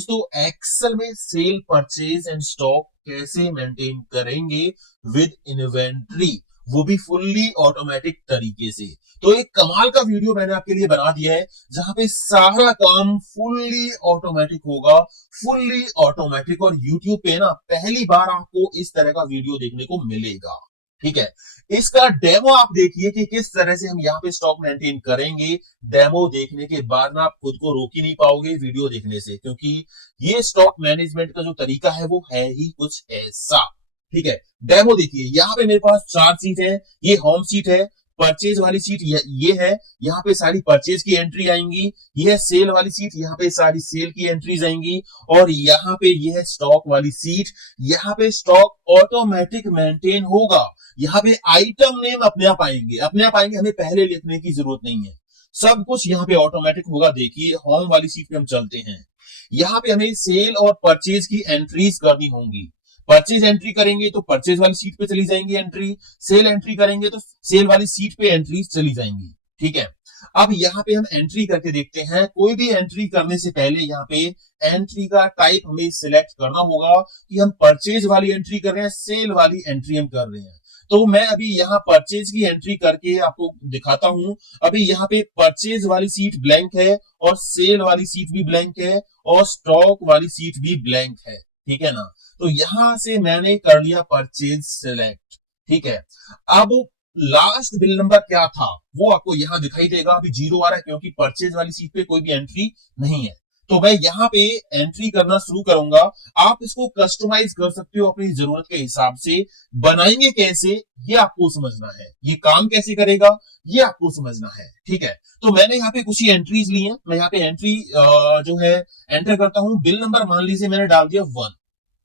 दोस्तों एक्सेल में cell purchase and stock कैसे मेंटेन करेंगे विद इन्वेंट्री, वो भी फुल्ली ऑटोमेटिक तरीके से। तो एक कमाल का वीडियो मैंने आपके लिए बना दिया है जहां पे सारा काम फुल्ली ऑटोमेटिक होगा, फुल्ली ऑटोमेटिक। और यूट्यूब पे ना पहली बार आपको इस तरह का वीडियो देखने को मिलेगा। ठीक है, इसका डेमो आप देखिए कि किस तरह से हम यहाँ पे स्टॉक मेंटेन करेंगे। डेमो देखने के बाद ना आप खुद को रोक ही नहीं पाओगे वीडियो देखने से, क्योंकि ये स्टॉक मैनेजमेंट का जो तरीका है वो है ही कुछ ऐसा। ठीक है, डेमो देखिए। यहाँ पे मेरे पास 4 सीट है, ये होम सीट है, परचेज वाली सीट ये है, यहाँ पे सारी परचेज की एंट्री आएंगी। ये है सेल वाली सीट, यहाँ पे सारी सेल की एंट्रीज आएंगी। और यहाँ पे ये है स्टॉक वाली सीट, यहाँ पे स्टॉक ऑटोमेटिक मेंटेन होगा। यहाँ पे आइटम नेम अपने आप आएंगे, हमें पहले लिखने की जरूरत नहीं है, सब कुछ यहाँ पे ऑटोमेटिक होगा। देखिए होम वाली सीट पे हम चलते हैं, यहाँ पे हमें सेल और परचेज की एंट्रीज करनी होंगी। परचेज एंट्री करेंगे तो परचेज वाली सीट पे चली जाएंगी एंट्री, सेल एंट्री करेंगे तो सेल वाली सीट पे एंट्री चली जाएंगी। ठीक है, अब यहाँ पे हम एंट्री करके देखते हैं। कोई भी एंट्री करने से पहले यहाँ पे एंट्री का टाइप हमें सिलेक्ट करना होगा कि हम परचेज वाली एंट्री कर रहे हैं, सेल वाली एंट्री हम कर रहे हैं। तो मैं अभी यहाँ परचेज की एंट्री करके आपको दिखाता हूं। अभी यहाँ पे परचेज वाली सीट ब्लैंक है और सेल वाली सीट भी ब्लैंक है और स्टॉक वाली सीट भी ब्लैंक है। ठीक है ना, तो यहां से मैंने कर लिया परचेज सिलेक्ट। ठीक है, अब लास्ट बिल नंबर क्या था वो आपको यहां दिखाई देगा। अभी 0 आ रहा है क्योंकि परचेज वाली सीट पे कोई भी एंट्री नहीं है। तो मैं यहाँ पे एंट्री करना शुरू करूंगा। आप इसको कस्टमाइज कर सकते हो अपनी जरूरत के हिसाब से। बनाएंगे कैसे ये आपको समझना है, ये काम कैसे करेगा ये आपको समझना है। ठीक है, तो मैंने यहाँ पे कुछ ही एंट्रीज ली हैं। मैं यहाँ पे एंट्री जो है एंटर करता हूं। बिल नंबर मान लीजिए मैंने डाल दिया 1।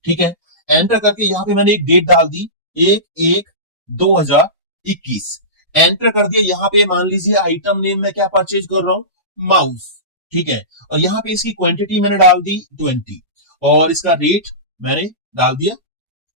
ठीक है, एंटर करके यहाँ पे मैंने एक डेट डाल दी 1/1/2021। एंटर कर दिया। यहाँ पे मान लीजिए आइटम नेम में क्या परचेज कर रहा हूं, माउस। ठीक है, और यहाँ पे इसकी क्वांटिटी मैंने डाल दी 20 और इसका रेट मैंने डाल दिया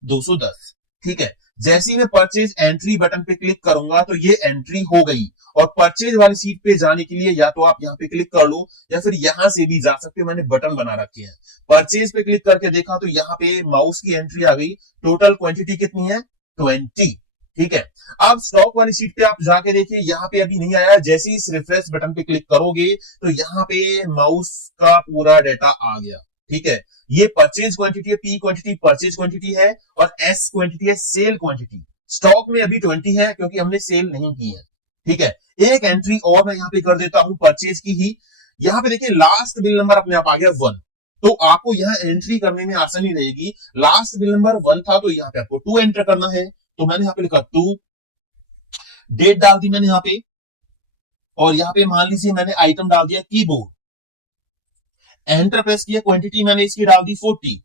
210। ठीक है, जैसे ही मैं परचेज एंट्री बटन पे क्लिक करूंगा तो ये एंट्री हो गई। और परचेज वाली सीट पे जाने के लिए या तो आप यहाँ पे क्लिक कर लो या फिर यहां से भी जा सकते हो, मैंने बटन बना रखे हैं। परचेज पे क्लिक करके देखा तो यहाँ पे माउस की एंट्री आ गई। टोटल क्वांटिटी कितनी है, 20। ठीक है, अब स्टॉक वाली सीट पे आप जाके देखिए, यहाँ पे अभी नहीं आया। जैसे ही इस रिफ्रेश बटन पे क्लिक करोगे तो यहाँ पे माउस का पूरा डेटा आ गया। ठीक है, ये परचेज क्वांटिटी है, पी क्वांटिटी परचेज क्वांटिटी है और एस क्वांटिटी है सेल क्वांटिटी। स्टॉक में अभी 20 है क्योंकि हमने सेल नहीं की है। ठीक है, एक एंट्री और मैं यहाँ पे कर देता हूं परचेज की ही। यहाँ पे देखिए लास्ट बिल नंबर अपने आप आ गया 1। तो आपको यहाँ एंट्री करने में आसानी रहेगी। लास्ट बिल नंबर 1 था तो यहाँ पे आपको 2 एंटर करना है। तो मैंने यहाँ पे लिखा 2, डेट डाल दी मैंने यहाँ पे, और यहाँ पे मान लीजिए मैंने आइटम डाल दिया कीबोर्ड। एंटर प्रेस किया, क्वांटिटी मैंने इसकी डाल दी 40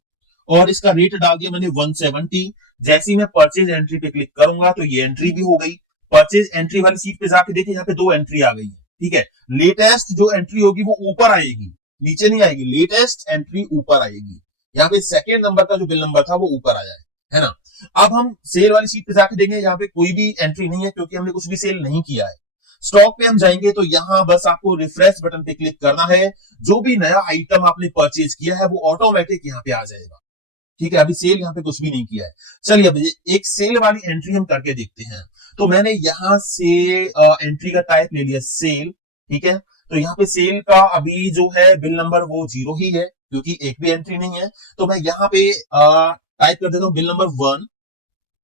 और इसका रेट डाल दिया मैंने 170। जैसे ही मैं परचेज एंट्री पे क्लिक करूंगा तो ये एंट्री भी हो गई। परचेज एंट्री वाली सीट पे जाके देखिए, यहाँ पे 2 एंट्री आ गई है। ठीक है, लेटेस्ट जो एंट्री होगी वो ऊपर आएगी, नीचे नहीं आएगी। लेटेस्ट एंट्री ऊपर आएगी। यहाँ पे सेकेंड नंबर का जो बिल नंबर था वो ऊपर आया है ना। अब हम सेल वाली सीट पे जाके देखेंगे, यहाँ पे कोई भी एंट्री नहीं है क्योंकि हमने कुछ भी सेल नहीं किया है। स्टॉक पे हम जाएंगे तो यहां बस आपको रिफ्रेश बटन पे क्लिक करना है। जो भी नया आइटम आपने परचेज किया है वो ऑटोमेटिक यहाँ पे आ जाएगा। ठीक है, अभी सेल यहाँ पे कुछ भी नहीं किया है। चलिए अब एक सेल वाली एंट्री हम करके देखते हैं। तो मैंने यहां से एंट्री का टाइप ले लिया सेल। ठीक है, तो यहाँ पे सेल का अभी जो है बिल नंबर वो 0 ही है क्योंकि एक भी एंट्री नहीं है। तो मैं यहाँ पे टाइप कर देता हूँ बिल नंबर 1।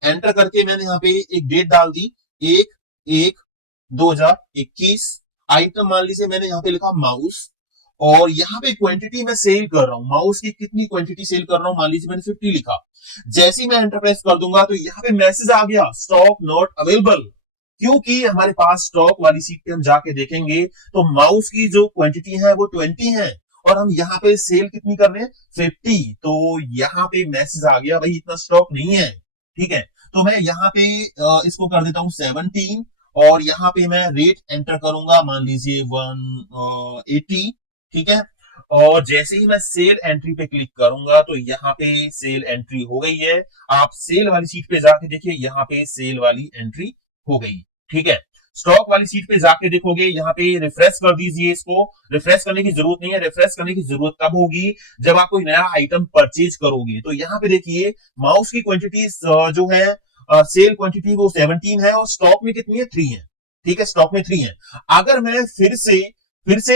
एंटर करके मैंने यहाँ पे एक डेट डाल दी 1/1/2021। आइटम मान लीजिए मैंने यहाँ पे लिखा माउस और यहाँ पे क्वांटिटी मैं सेल कर रहा हूं। माउस की कितनी क्वांटिटी सेल कर रहा हूं, मान लीजिए मैंने 50 लिखा। जैसे ही मैं एंटर प्रेस कर दूंगा तो यहाँ पे मैसेज आ गया स्टॉक नॉट अवेलेबल, क्योंकि हमारे पास स्टॉक वाली सीट पे हम जाके देखेंगे तो माउस की जो क्वांटिटी है वो 20 है और हम यहाँ पे सेल कितनी कर रहे हैं 50। तो यहाँ पे मैसेज आ गया भाई इतना स्टॉक नहीं है। ठीक है, तो मैं यहाँ पे इसको कर देता हूं 17 और यहाँ पे मैं रेट एंटर करूंगा, मान लीजिए 180। ठीक है, और जैसे ही मैं सेल एंट्री पे क्लिक करूंगा तो यहाँ पे सेल एंट्री हो गई है। आप सेल वाली सीट पे जाके देखिए, यहाँ पे सेल वाली एंट्री हो गई। ठीक है, स्टॉक वाली सीट पे जाके देखोगे, यहाँ पे रिफ्रेश कर दीजिए इसको। रिफ्रेश करने की जरूरत नहीं है, रिफ्रेश करने की जरूरत तब होगी जब आप कोई नया आइटम परचेज करोगे। तो यहाँ पे देखिए माउस की क्वांटिटी जो है सेल क्वांटिटी वो 17 है और स्टॉक में कितनी है 3 है। ठीक है, स्टॉक में 3 है। अगर मैं फिर से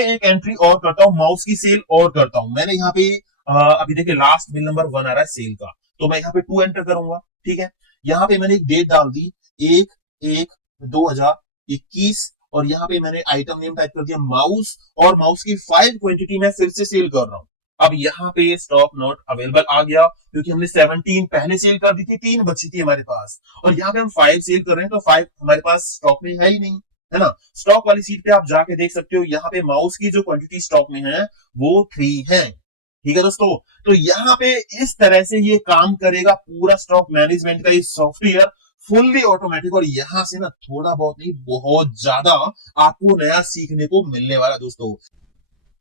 एक एंट्री और करता हूं, माउस की सेल और करता हूं, मैंने यहाँ पे अभी देखिए लास्ट बिल नंबर 1 आ रहा है सेल का, तो मैं यहाँ पे 2 एंटर करूंगा। ठीक है, यहाँ पे मैंने एक डेट डाल दी 1/1/2021 और यहाँ पे मैंने आइटम नेम टाइप कर दिया माउस और माउस की 5 क्वांटिटी में फिर से सेल कर रहा हूं। अब यहाँ पे स्टॉक नॉट अवेलेबल आ गया क्योंकि हमने 17 पहले सेल कर दी थी, 3 बची थी हमारे पास और यहाँ पे हम 5 सेल कर रहे हैं तो 5 हमारे पास स्टॉक में है ही नहीं, है ना। स्टॉक वाली सीट पे आप जाके देख सकते हो, यहाँ पे माउस की जो क्वांटिटी स्टॉक में है वो 3 है। ठीक है दोस्तों, तो यहाँ पे इस तरह से ये काम करेगा पूरा स्टॉक मैनेजमेंट का ये सॉफ्टवेयर, फुल्ली ऑटोमेटिक। और यहां से ना थोड़ा बहुत नहीं, बहुत ज्यादा आपको नया सीखने को मिलने वाला दोस्तों।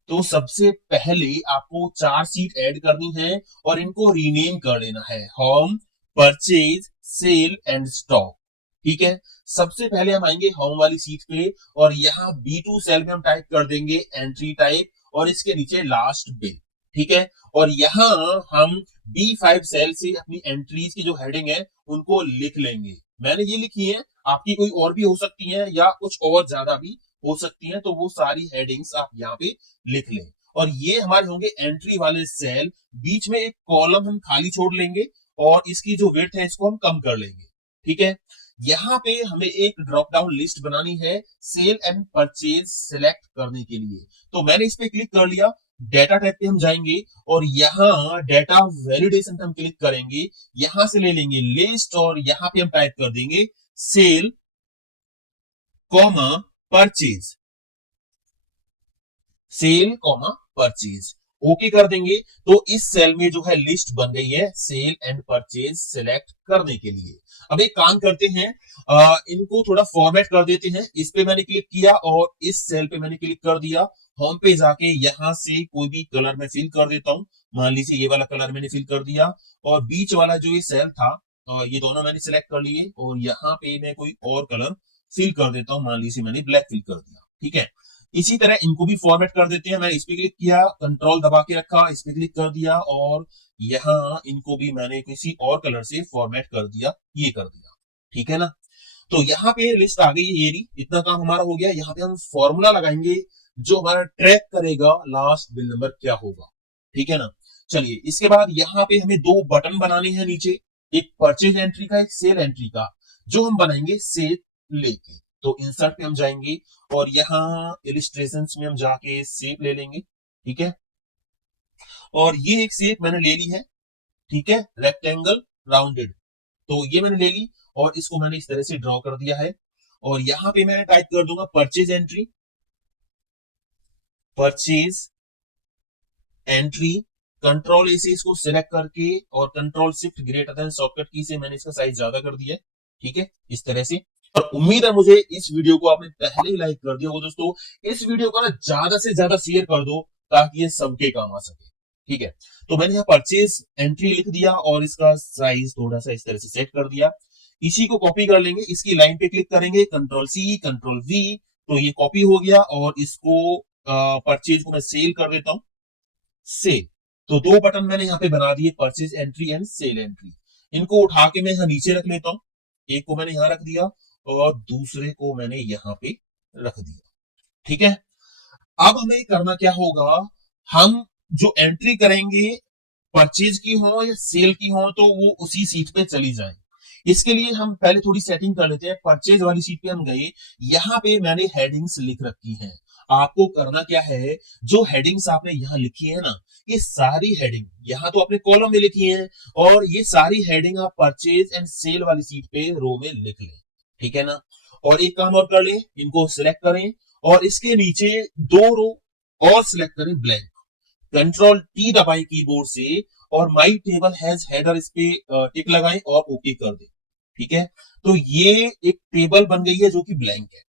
तो सबसे पहले आपको 4 सीट ऐड करनी है और इनको रीनेम कर लेना है, home, purchase, sale and stock. ठीक है, सबसे पहले हम आएंगे होम वाली सीट पे और यहाँ B2 सेल में हम टाइप कर देंगे एंट्री टाइप और इसके नीचे लास्ट बिल। ठीक है, और यहाँ हम B5 सेल से अपनी एंट्रीज की जो हेडिंग है उनको लिख लेंगे। मैंने ये लिखी है, आपकी कोई और भी हो सकती है या कुछ और ज्यादा भी हो सकती है, तो वो सारी हेडिंग्स आप यहाँ पे लिख लें। और ये हमारे होंगे एंट्री वाले सेल, बीच में एक कॉलम हम खाली छोड़ लेंगे और इसकी जो विड्थ है इसको हम कम कर लेंगे। ठीक है, यहाँ पे हमें एक ड्रॉप डाउन लिस्ट बनानी है सेल एंड परचेज सिलेक्ट करने के लिए। तो मैंने इस पे क्लिक कर लिया, डेटा टाइप पे हम जाएंगे और यहाँ डेटा वैलिडेशन पे हम क्लिक करेंगे, यहां से ले लेंगे लिस्ट और यहाँ पे हम टाइप कर देंगे sale comma purchase, sale comma purchase, okay कर देंगे। तो इस सेल में जो है लिस्ट बन गई है सेल एंड परचेज सिलेक्ट करने के लिए। अब एक काम करते हैं, इनको थोड़ा फॉर्मेट कर देते हैं। इस पे मैंने क्लिक किया और इस सेल पे मैंने क्लिक कर दिया। होम पे जाके यहां से कोई भी कलर मैं फिल कर देता हूं, मान लीजिए ये वाला कलर मैंने फिल कर दिया और बीच वाला जो ये सेल था ये दोनों मैंने सिलेक्ट कर लिए और यहाँ पे मैं कोई और कलर फिल कर देता हूं, मान लीजिए मैंने ब्लैक फिल कर दिया। ठीक है, इसी तरह इनको भी फॉर्मेट कर देते हैं। मैंने इस पे क्लिक किया, कंट्रोल दबा के रखा, इस पे क्लिक कर दिया और यहाँ इनको भी मैंने किसी और कलर से फॉर्मेट कर दिया, ये कर दिया। ठीक है ना, तो यहाँ पे लिस्ट आ गई है, ये रही, इतना काम हमारा हो गया। यहाँ पे हम फॉर्मूला लगाएंगे जो हमारा ट्रैक करेगा लास्ट बिल नंबर क्या होगा। ठीक है ना, चलिए इसके बाद यहाँ पे हमें 2 बटन बनाने हैं नीचे, एक परचेज एंट्री का, एक सेल एंट्री का, जो हम बनाएंगे सेल लेके। तो इंसर्ट पे हम जाएंगे और यहाँ इलिस्ट्रेशंस में हम जाके शेप ले लेंगे। ठीक है, और ये एक शेप मैंने ले ली है। ठीक है, रेक्टेंगल राउंडेड, तो ये मैंने ले ली और इसको मैंने इस तरह से ड्रॉ कर दिया है। और यहां पे मैं टाइप कर दूंगा purchase entry, purchase entry, control ए से इसको सिलेक्ट करके और control shift greater than shortcut की से मैंने इसका साइज ज्यादा कर दिया है। ठीक है, इस तरह से। और उम्मीद है मुझे इस वीडियो को आपने पहले ही लाइक कर दिया होगा दोस्तों। इस वीडियो को ना ज्यादा से ज्यादा शेयर कर दो ताकि ये सबके काम आ सके। ठीक है, तो मैंने यहाँ परचेज एंट्री लिख दिया और इसका साइज थोड़ा सा इस तरह से सेट कर दिया। इसी को कॉपी कर लेंगे, इसकी लाइन पे क्लिक करेंगे, कंट्रोल सी कंट्रोल वी, तो ये कॉपी हो गया। और इसको परचेज को मैं सेल कर देता हूं, सेल। तो 2 बटन मैंने यहाँ पे बना दिए, purchase entry and sale entry. इनको उठा के मैं यहाँ नीचे रख लेता हूँ, एक को मैंने यहाँ रख दिया और दूसरे को मैंने यहाँ पे रख दिया। ठीक है, अब हमें करना क्या होगा, हम जो एंट्री करेंगे परचेज की हो या सेल की हो तो वो उसी सीट पे चली जाए। इसके लिए हम पहले थोड़ी सेटिंग कर लेते हैं। परचेज वाली सीट पे हम गए, यहाँ पे मैंने हेडिंग्स लिख रखी हैं। आपको करना क्या है, जो हेडिंग्स आपने यहाँ लिखी है ना, ये सारी हेडिंग यहाँ तो आपने कॉलम में लिखी है और ये सारी हेडिंग आप परचेज एंड सेल वाली सीट पे रो में लिख लें। ठीक है ना, और एक काम और कर लें, इनको सिलेक्ट करें और इसके नीचे 2 रो और सिलेक्ट करें ब्लैंक, कंट्रोल टी दबाएं कीबोर्ड से और माई टेबल हैज हेडर इस पे टिक लगाएं और ओके कर दें। ठीक है, तो ये एक टेबल बन गई है जो कि ब्लैंक है।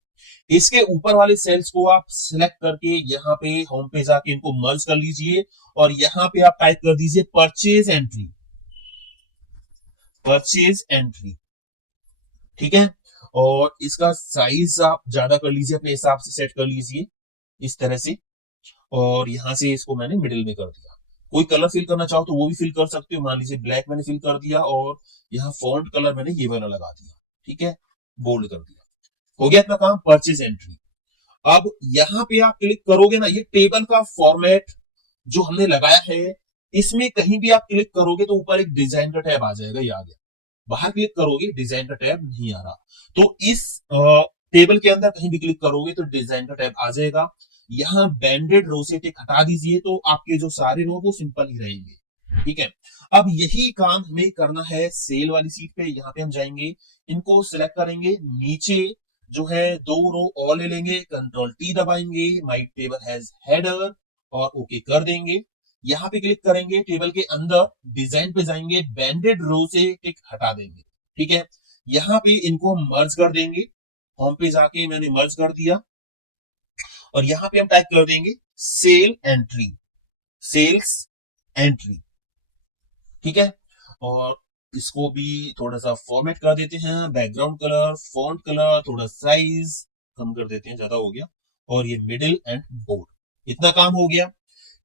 इसके ऊपर वाले सेल्स को आप सिलेक्ट करके यहाँ पे होम पे जाके इनको मर्ज कर लीजिए और यहाँ पे आप टाइप कर दीजिए परचेज एंट्री, परचेज एंट्री। ठीक है, और इसका साइज आप ज्यादा कर लीजिए, अपने हिसाब से सेट कर लीजिए इस तरह से। और यहां से इसको मैंने मिडिल में कर दिया। कोई कलर फिल करना चाहो तो वो भी फिल कर सकते हो, मान लीजिए ब्लैक मैंने फिल कर दिया और यहाँ फॉन्ट कलर मैंने ये वाला लगा दिया, ठीक है, बोल्ड कर दिया। हो गया इतना काम, परचेज एंट्री। अब यहां पे आप क्लिक करोगे ना, ये टेबल का फॉर्मेट जो हमने लगाया है, इसमें कहीं भी आप क्लिक करोगे तो ऊपर एक डिजाइन का टैब आ जाएगा, ये आ गया। बाहर क्लिक करोगे डिजाइन का टैब नहीं आ रहा। तो इस टेबल के अंदर कहीं भी क्लिक करोगे तो डिजाइन का टैब आ जाएगा। यहाँ बैंडेड रो से टिक हटा दीजिए तो आपके जो सारे रो वो सिंपल ही रहेंगे, ठीक है। अब यही काम हमें करना है सेल वाली सीट पे। यहाँ पे हम जाएंगे, इनको सिलेक्ट करेंगे, नीचे जो है 2 रो और ले लेंगे, कंट्रोल टी दबाएंगे, माय टेबल हैज हेडर और ओके कर देंगे। यहाँ पे क्लिक करेंगे, टेबल के अंदर डिजाइन पे जाएंगे, बैंडेड रो से टिक हटा देंगे, ठीक है। यहाँ पे इनको हम मर्ज कर देंगे, होम पे जाके मैंने मर्ज कर दिया और यहाँ पे हम टाइप कर देंगे सेल एंट्री, सेल्स एंट्री, ठीक है। और इसको भी थोड़ा सा फॉर्मेट कर देते हैं, बैकग्राउंड कलर, फॉन्ट कलर, थोड़ा साइज कम कर देते हैं, ज्यादा हो गया। और ये मिडिल एंड बोर्ड, इतना काम हो गया।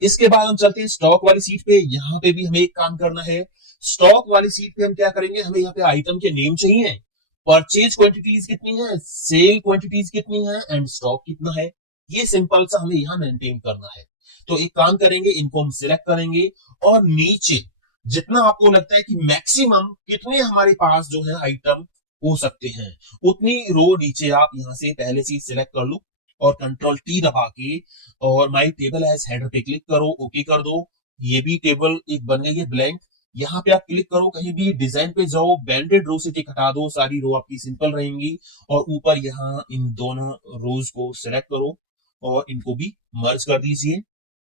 इसके बाद हम चलते हैं स्टॉक वाली सीट पे। यहाँ पे भी हमें एक काम करना है। स्टॉक वाली सीट पे हम क्या करेंगे, हमें यहाँ पे आइटम के नेम चाहिए, परचेज क्वांटिटीज कितनी है, सेल क्वांटिटीज कितनी है एंड स्टॉक कितना है। ये सिंपल सा हमें यहाँ मेंटेन करना है। तो एक काम करेंगे, इनको हम सिलेक्ट करेंगे और नीचे जितना आपको लगता है कि मैक्सिमम कितने हमारे पास जो है आइटम हो सकते हैं, उतनी रो नीचे आप यहां से पहले से सिलेक्ट कर लो और कंट्रोल टी दबा के और माय टेबल एज हेडर पे क्लिक करो, ओके कर दो। ये भी टेबल एक बन गई है ब्लैंक। यहाँ पे आप क्लिक करो, कहीं भी डिजाइन पे जाओ, बैंडेड रो से टिक हटा दो, सारी रो आपकी सिंपल रहेंगी। और ऊपर यहाँ इन दोनों रोज को सिलेक्ट करो और इनको भी मर्ज कर दीजिए,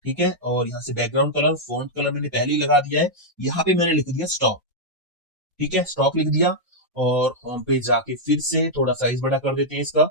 ठीक है। और यहाँ से बैकग्राउंड कलर, फॉन्ट कलर मैंने पहले ही लगा दिया है। यहाँ पे मैंने लिख दिया स्टॉक, ठीक है, स्टॉक लिख दिया। और होम पे जाके फिर से थोड़ा साइज बड़ा कर देते हैं इसका।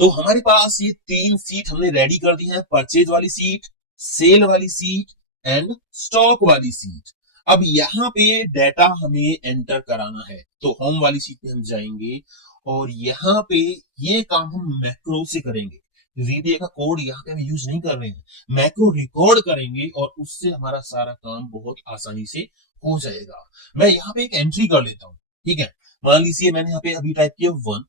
तो हमारे पास ये 3 सीट हमने रेडी कर दी है, परचेज वाली सीट, सेल वाली सीट एंड स्टॉक वाली सीट। अब यहाँ पे डेटा हमें एंटर कराना है, तो होम वाली सीट पे हम जाएंगे और यहाँ पे ये काम हम मैक्रो से करेंगे। VBA का कोड यहाँ पे हम यूज नहीं कर रहे हैं, मैक्रो रिकॉर्ड करेंगे और उससे हमारा सारा काम बहुत आसानी से हो जाएगा। मैं यहाँ पे एक एंट्री कर लेता हूँ, ठीक है। मान लीजिए मैंने यहाँ पे अभी टाइप किया 1,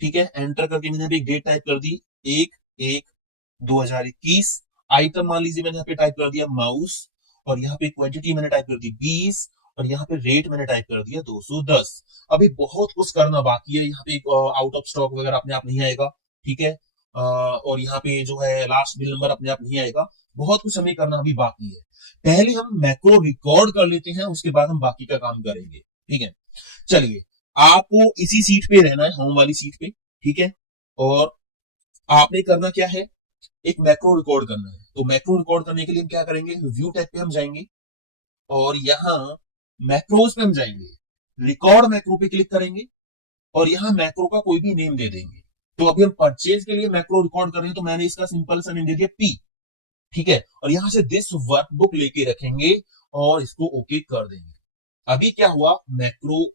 ठीक है, एंटर करके मैंने एक डेट टाइप कर दी 1/1/2021। आइटम मान लीजिए मैंने यहाँ पे टाइप कर दिया माउस और यहाँ पे क्वांटिटी मैंने टाइप कर दी 20 और यहाँ पे रेट मैंने टाइप कर दिया 210। अभी बहुत कुछ करना बाकी है, यहाँ पे आउट ऑफ स्टॉक वगैरह अपने आप नहीं आएगा, ठीक है। और यहाँ पे जो है लास्ट बिल नंबर अपने आप नहीं आएगा, बहुत कुछ हमें करना अभी बाकी है। पहले हम मैक्रो रिकॉर्ड कर लेते हैं, उसके बाद हम बाकी का काम करेंगे, ठीक है। चलिए, आपको इसी सीट पे रहना है, होम वाली सीट पे, ठीक है। और आपने करना क्या है, एक मैक्रो रिकॉर्ड करना है। तो मैक्रो रिकॉर्ड करने के लिए हम क्या करेंगे, व्यू टैब पे हम जाएंगे और यहाँ मैक्रोज पे हम जाएंगे, रिकॉर्ड मैक्रो पे क्लिक करेंगे और यहाँ मैक्रो का कोई भी नेम दे देंगे। तो अभी हम परचेज के लिए मैक्रो रिकॉर्ड कर रहे हैं, तो मैंने इसका सिंपल सा नेम दे दिया पी, ठीक है। और यहां से दिस वर्कबुक लेके रखेंगे और इसको ओके कर देंगे। अभी क्या हुआ, मैक्रो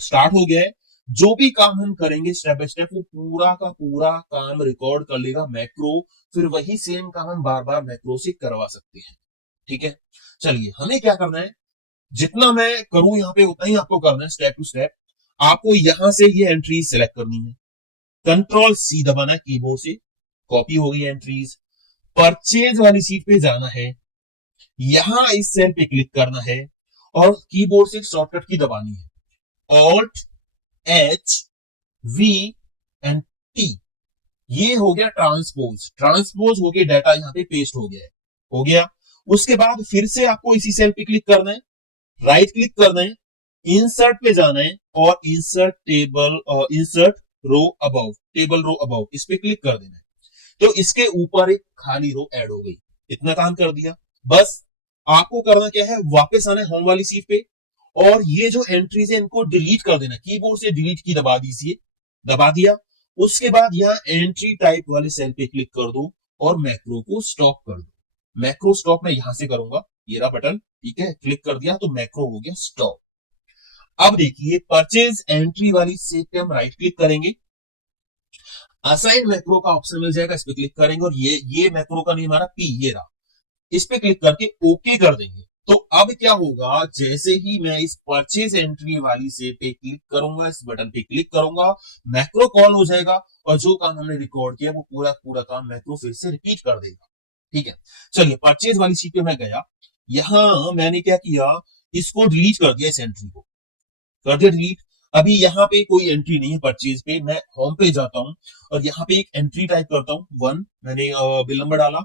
स्टार्ट हो गया है। जो भी काम हम करेंगे स्टेप बाय स्टेप, वो पूरा का पूरा काम रिकॉर्ड कर लेगा मैक्रो। फिर वही सेम काम हम बार बार मैक्रो से करवा सकते हैं, ठीक है। चलिए, हमें क्या करना है, जितना मैं करूं यहाँ पे उतना ही आपको करना है, स्टेप टू स्टेप। आपको यहां से ये एंट्री सेलेक्ट करनी है, कंट्रोल सी दबाना है कीबोर्ड से, कॉपी हो गई एंट्रीज। परचेज वाली सीट पे जाना है, यहां इस सेल पे क्लिक करना है और कीबोर्ड से शॉर्टकट की दबानी है, alt H we and T. ये हो गया ट्रांसपोज, ट्रांसपोज हो गया, डाटा यहां पे पेस्ट हो गया है, हो गया। उसके बाद फिर से आपको इसी सेल पे क्लिक करना है, राइट क्लिक करना है, इंसर्ट पे जाना है और insert table, insert row above, table row above, इस पे क्लिक कर देना है। तो इसके ऊपर एक खाली रो ऐड हो गई। इतना काम कर दिया। बस आपको करना क्या है, वापस आना है होम वाली सीट पे और ये जो एंट्रीज है इनको डिलीट कर देना, कीबोर्ड से डिलीट की दबा दीजिए, दबा दिया। उसके बाद यहाँ एंट्री टाइप वाले सेल पे क्लिक कर दो और मैक्रो को स्टॉप कर दो। मैक्रो स्टॉप मैं यहां से करूंगा, ये रहा बटन, ठीक है, क्लिक कर दिया तो मैक्रो हो गया स्टॉप। अब देखिए परचेज एंट्री वाली सेल पे हम राइट क्लिक करेंगे, असाइन मैक्रो का ऑप्शन मिल जाएगा, इस पे क्लिक करेंगे और ये मैक्रो का नेम हमारा पी, ये रहा, इस पे क्लिक करके ओके कर देंगे। तो अब क्या होगा, जैसे ही मैं इस परचेज एंट्री वाली से पे क्लिक करूंगा, इस बटन पे क्लिक करूंगा, मैक्रो कॉल हो जाएगा और जो काम हमने रिकॉर्ड किया वो पूरा पूरा काम मैक्रो फिर से रिपीट कर देगा। ठीक है, चलिए परचेज वाली शीट पे मैं गया, यहां मैंने क्या किया, इसको डिलीट कर दिया, इस एंट्री को कर दिया डिलीट। अभी यहाँ पे कोई एंट्री नहीं है परचेज पे, मैं होम पे जाता हूँ और यहाँ पे एक एंट्री टाइप करता हूँ 1, मैंने बिल नंबर डाला,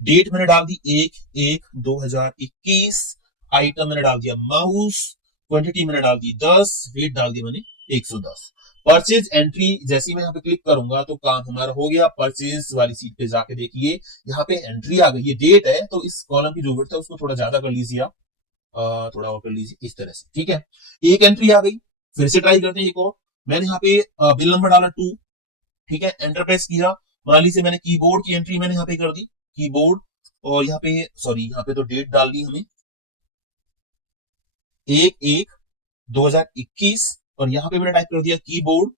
डेट मैंने डाल दी 1/1/2021, आइटम मैंने डाल दिया माउस, क्वांटिटी मैंने डाल दी 10, रेट डाल दिया मैंने 110। परचेज एंट्री जैसे मैं यहाँ पे क्लिक करूंगा तो काम हमारा हो गया। परचेज वाली सीट पे जाके देखिए, यहाँ पे एंट्री आ गई, ये डेट है तो इस कॉलम की जो विड्थ है उसको थोड़ा ज्यादा कर लीजिए आप, थोड़ा और कर लीजिए इस तरह से। ठीक है, एक एंट्री आ गई, फिर से ट्राई करते हैं एक और। मैंने यहाँ पे बिल नंबर डाला 2, ठीक है, एंटर प्रेस किया, मान लीजिए मैंने कीबोर्ड की एंट्री मैंने यहाँ पे कर दी, कीबोर्ड, और यहाँ पे सॉरी यहाँ पे तो डेट डाल दी हमें 1/1/2021 और यहाँ पे मैंने टाइप कर दिया कीबोर्ड,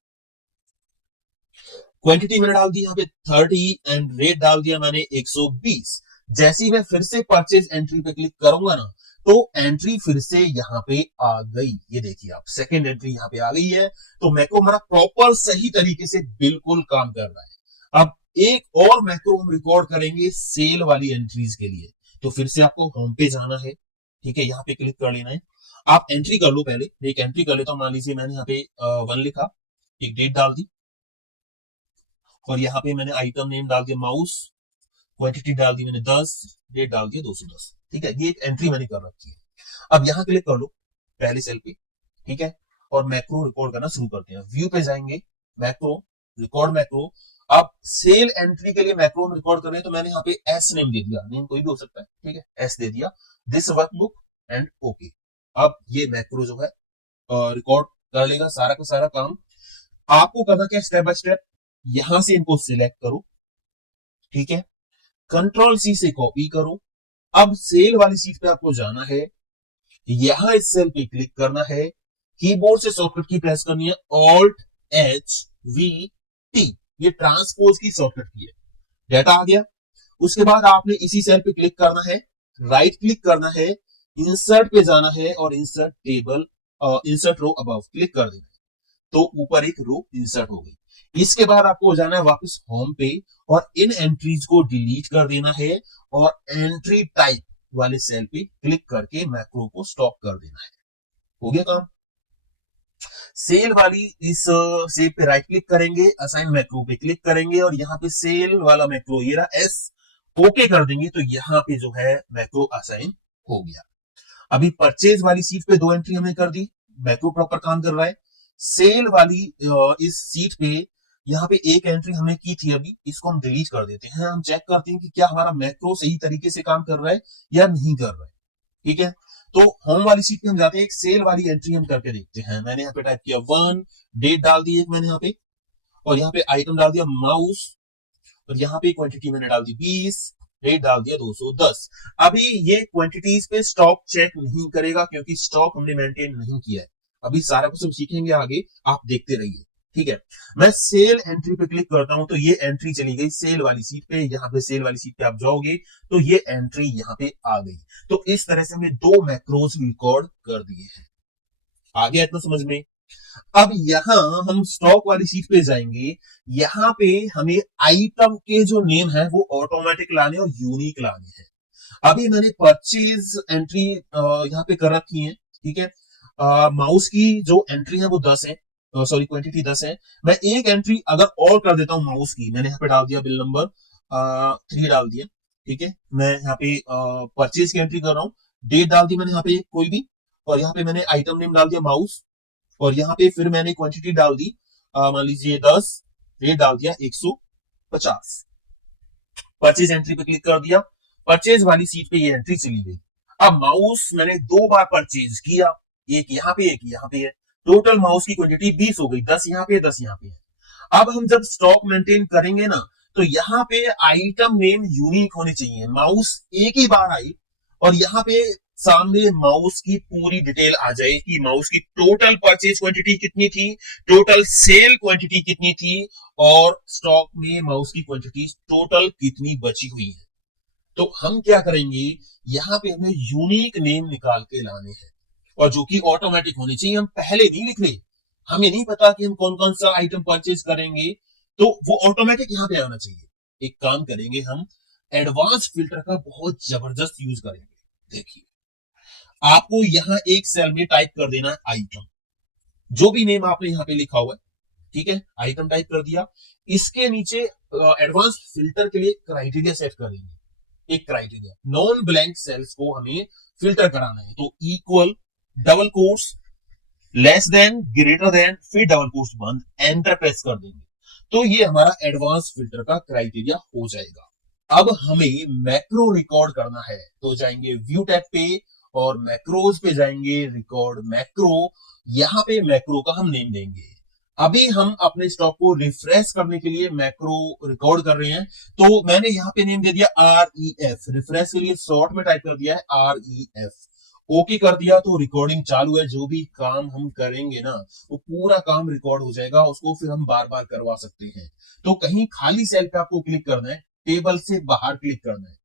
क्वांटिटी मैंने डाल दी यहाँ पे 30 एंड रेट डाल दिया मैंने 120। जैसे ही मैं फिर से परचेज एंट्री पे क्लिक करूंगा ना तो एंट्री फिर से यहाँ पे आ गई, ये देखिए आप सेकंड एंट्री यहाँ पे आ गई है। तो मैक्रो हमारा प्रॉपर सही तरीके से बिल्कुल काम कर रहा है। अब एक और मैक्रो हम रिकॉर्ड करेंगे सेल वाली एंट्रीज के लिए, तो फिर से आपको होम पे जाना है, ठीक है, यहाँ पे क्लिक कर लेना है। आप एंट्री कर लो, पहले एक एंट्री कर लेता हूं, मान लीजिए मैंने यहाँ पे 1 लिखा, एक डेट डाल दी और यहाँ पे मैंने आइटम नेम डाल दिया माउस, क्वांटिटी डाल दी मैंने 10, डेट डाल दिया 210। ठीक है, ये एक एंट्री मैंने कर रखी है। अब यहाँ क्लिक कर लो पहले सेल पे, ठीक है, और मैक्रो रिकॉर्ड करना शुरू करते हैं। व्यू पे जाएंगे, मैक्रो, रिकॉर्ड मैक्रो। अब सेल एंट्री के लिए मैक्रो हम रिकॉर्ड कर रहे हैं तो मैंने यहाँ पे एस नेम दे दिया, नेम कोई भी हो सकता है, ठीक है, एस दे दिया, दिस वर्कबुक एंड ओके। अब ये मैक्रो जो है रिकॉर्ड कर लेगा सारा का सारा काम। आपको करना क्या, स्टेप बाय स्टेप, यहां से इनको सिलेक्ट करो, ठीक है, कंट्रोल सी से कॉपी करो। अब सेल वाली सीट पे आपको जाना है, यहां इस सेल पे क्लिक करना है, कीबोर्ड से शॉर्टकट की प्रेस करनी है ऑल्ट एच वी टी, ये ट्रांसपोज की शॉर्टकट की है। डाटा आ गया, उसके बाद आपने इसी सेल पे क्लिक करना है, राइट क्लिक करना है, इंसर्ट पे जाना है और insert table, insert row above click कर देना है, तो ऊपर एक रो इंसर्ट हो गई। इसके बाद आपको जाना है वापस होम पे और इन एंट्रीज को डिलीट कर देना है और एंट्री टाइप वाले सेल पे क्लिक करके मैक्रो को स्टॉप कर देना है। हो गया काम। सेल वाली इस सेल पे राइट क्लिक करेंगे, असाइन मैक्रो पे क्लिक करेंगे और यहाँ पे सेल वाला मैक्रो ये रहा एस, ओके कर देंगे तो यहाँ पे जो है मैक्रो असाइन हो गया। अभी परचेज वाली सीट पे 2 एंट्री हमने कर दी, मैक्रो प्रॉपर काम कर रहा है। सेल वाली इस सीट पे यहाँ पे एक एंट्री हमने की थी, अभी इसको हम डिलीट कर देते हैं। हम चेक करते हैं कि क्या हमारा मैक्रो सही तरीके से काम कर रहा है या नहीं कर रहा है, ठीक है। तो होम वाली सीट पे हम जाते हैं, एक सेल वाली एंट्री हम करके देखते हैं। मैंने यहाँ पे टाइप किया 1, डेट डाल दी एक मैंने यहाँ पे और यहाँ पे आइटम डाल दिया माउस और यहाँ पे क्वांटिटी मैंने डाल दी 20, रेट डाल दिया 210। अभी ये क्वांटिटीज पे स्टॉक चेक नहीं करेगा क्योंकि स्टॉक हमने मेंटेन नहीं किया है। अभी सारा कुछ हम सीखेंगे आगे, आप देखते रहिए, ठीक है। मैं सेल एंट्री पे क्लिक करता हूं तो ये एंट्री चली गई सेल वाली सीट पे, यहाँ पे सेल वाली सीट पे आप जाओगे तो ये एंट्री यहाँ पे आ गई। तो इस तरह से हमने 2 मैक्रोज रिकॉर्ड कर दिए हैं। आ गया इतना समझ में। अब यहां हम स्टॉक वाली सीट पे जाएंगे, यहां पे हमें आइटम के जो नेम है वो ऑटोमेटिक लाने और यूनिक लाने हैं। अभी मैंने परचेज एंट्री यहाँ पे कर रखी है, ठीक है। माउस की जो एंट्री है वो 10 है, सॉरी क्वांटिटी 10 है। मैं एक एंट्री अगर और कर देता हूं माउस की, मैंने यहाँ पे डाल दिया बिल नंबर 3 डाल दिया, ठीक है। मैं यहाँ पे परचेज की एंट्री कर रहा हूँ, डेट डाल दी मैंने यहाँ पे कोई भी और यहाँ पे मैंने आइटम नेम डाल दिया माउस और यहाँ पे फिर मैंने क्वांटिटी डाल दी मान लीजिए 10, रेट डाल दिया 150। परचेज एंट्री पे क्लिक कर दिया, परचेज वाली सीट पे ये एंट्री चली गई। अब माउस मैंने 2 बार परचेज किया, एक यहाँ पे एक यहाँ पे है, टोटल माउस की क्वांटिटी 20 हो गई, 10 यहाँ पे 10 यहाँ पे है। अब हम जब स्टॉक मेंटेन करेंगे ना तो यहाँ पे आइटम नेम यूनिक होने चाहिए। माउस एक ही बार आई और यहाँ पे सामने माउस की पूरी डिटेल आ जाए कि माउस की टोटल परचेज क्वांटिटी कितनी थी, टोटल सेल क्वांटिटी कितनी थी, और स्टॉक में माउस की क्वांटिटी टोटल कितनी बची हुई है। तो हम क्या करेंगे, यहां पे हमें यूनिक नेम निकाल के लाने हैं, और जो कि ऑटोमेटिक होने चाहिए। हम पहले नहीं लिख रहे, हमें नहीं पता कि हम कौन कौन सा आइटम परचेज करेंगे, तो वो ऑटोमेटिक यहां पे आना चाहिए। एक काम करेंगे, हम एडवांस फिल्टर का बहुत जबरदस्त यूज करेंगे। देखिए, आपको यहां एक सेल में टाइप कर देना है आइटम, जो भी नेम आपने यहां पे लिखा हुआ है, ठीक है, आइटम टाइप कर दिया। इसके नीचे एडवांस फिल्टर के लिए क्राइटेरिया सेट करेंगे। एक क्राइटेरिया, नॉन ब्लैंक सेल्स को हमें फिल्टर कराना है, तो equal, double quotes, less than, greater than, फिर डबल कोट्स बंद, एंटर प्रेस कर देंगे। तो ये हमारा एडवांस फिल्टर का क्राइटेरिया हो जाएगा। अब हमें मैक्रो रिकॉर्ड करना है, तो जाएंगे व्यू टैब पे और मैक्रोज पे जाएंगे, रिकॉर्ड मैक्रो। यहां पे मैक्रो का हम नेम देंगे। अभी हम अपने स्टॉक को रिफ्रेश करने के लिए मैक्रो रिकॉर्ड कर रहे हैं, तो मैंने यहां पे नेम दे दिया REF। रिफ्रेश के लिए शॉर्ट में टाइप कर दिया है REF। ओके कर दिया तो रिकॉर्डिंग चालू है। जो भी काम हम करेंगे ना, वो पूरा काम रिकॉर्ड हो जाएगा, उसको फिर हम बार बार करवा सकते हैं। तो कहीं खाली सेल पे आपको क्लिक करना है, टेबल से बाहर क्लिक करना है,